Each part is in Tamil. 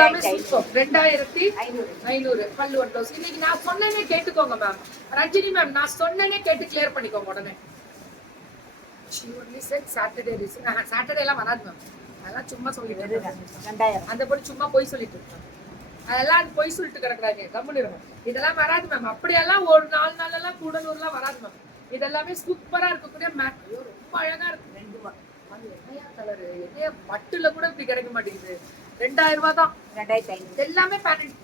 2500 பல்லு ப்ளவுஸ். இன்னைக்கு நான் சொன்னேனே கேட்டுக்கோங்க மேம். ரஜினி மேம் நான் சொன்னேனே கேட்டு கிளியர் பண்ணிக்கோங்க உடனே. சாட்டர்டே எல்லாம் வராது மேம். அதெல்லாம் சும்மா சொல்லிட்டு அந்த பொண்ணு சும்மா போய் சொல்லிட்டு இருக்காங்க. அதெல்லாம் பொய் சொல்லிட்டு கிடக்குறாங்க. கம்முன்னு இதெல்லாம் வராது மேம். அப்படியெல்லாம் ஒரு 4 நாள் எல்லாம் கூடலூர்லாம் வராது மேம். இதெல்லாமே சூப்பரா இருக்கக்கூடிய மேட். ரொம்ப அழகா இருக்கு. 2 கலரு என்னைய பட்டுல கூட இப்படி கிடைக்க மாட்டேங்குது. 2000 ரூபாய் தான். 2500 எல்லாமே பேரண்ட்.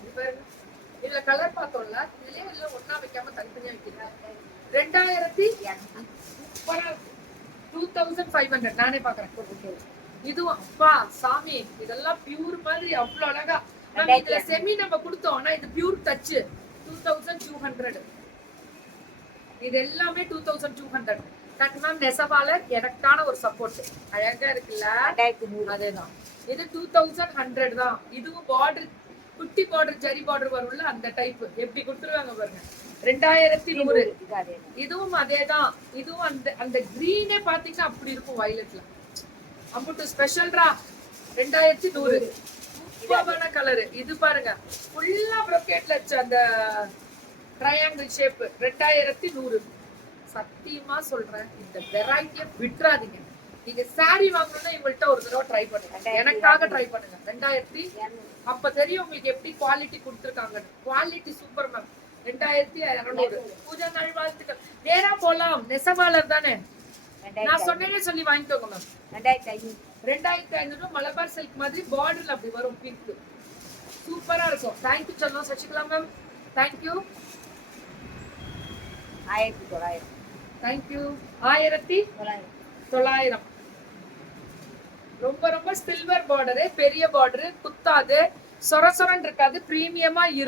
இதுல கலர் பார்த்தோம்ல, இதுலயே எல்லாம் ஒண்ணா வைக்காம தனித்தனியா வைக்கிறேன். 2200 சூப்பரா இருக்கு. 2500 நானே பாக்குறேன். இதுவும் அப்பா சாமி இதெல்லாம் பியூர் மாதிரி அவ்வளவு அழகா. இதுல செமி நம்ம கொடுத்தோம்னா இது பியூர் டச் 2200. இது எல்லாமே 2200. கட் மேம் நெசவாளர் எனக்கான ஒரு சப்போர்ட் அழகா இருக்குல்ல. அதேதான். இது 2100 தான். இதுவும் பார்டர் குட்டி பார்டர் ஜரி பார்டர் வரும்ல அந்த டைப் எப்படி கொடுத்துருவாங்க பாருங்க. 2100. இதுவும் அதேதான். இதுவும் அந்த அந்த கிரீனே பாத்தீங்கன்னா அப்படி இருக்கும் வயலட்ல. அம்புட்டு ஸ்பெஷல்ரா. 2100 சூப்பரான கலர். இது பாருங்க ஃபுல்லா ப்ரோகேட்ல வச்ச அந்த ட்ரையாங்கிள் ஷேப். 2100. சத்தியமா சொல்றேன் இந்த வெரைட்டியை விட்டுறாதீங்க. நீங்க சாரி வாங்கணும்னா இவங்கள்ட்ட ஒரு தடவை ட்ரை பண்ணுங்க. எனக்காக ட்ரை பண்ணுங்க. 2200 அப்ப தெரியும் உங்களுக்கு எப்படி குவாலிட்டி கொடுத்துருக்காங்க. Quality super ma'am. 2200 பூஜா நாள் வாழ்த்துக்கள். நேரா போலாம். நெசவாளர் தானே நான் சொன்னேனே சொல்லி வாங்கிக்கோங்க மேம். 2500 மலபார் சில்க் மாதிரி பார்டர்ல அப்படி வரும் பிங்க். சூப்பரா இருக்கும். தேங்க்யூ சொல்லணும் சசிகலா மேம். தேங்க்யூ. 1900 தேங்க்யூ. 1900 ரொம்ப ரொம்ப சில்வர் பார்டரு. பெரிய பார்டரு குத்தாது. சொர சொரன்னு இருக்காது. பிரீமியமா இருக்கும்.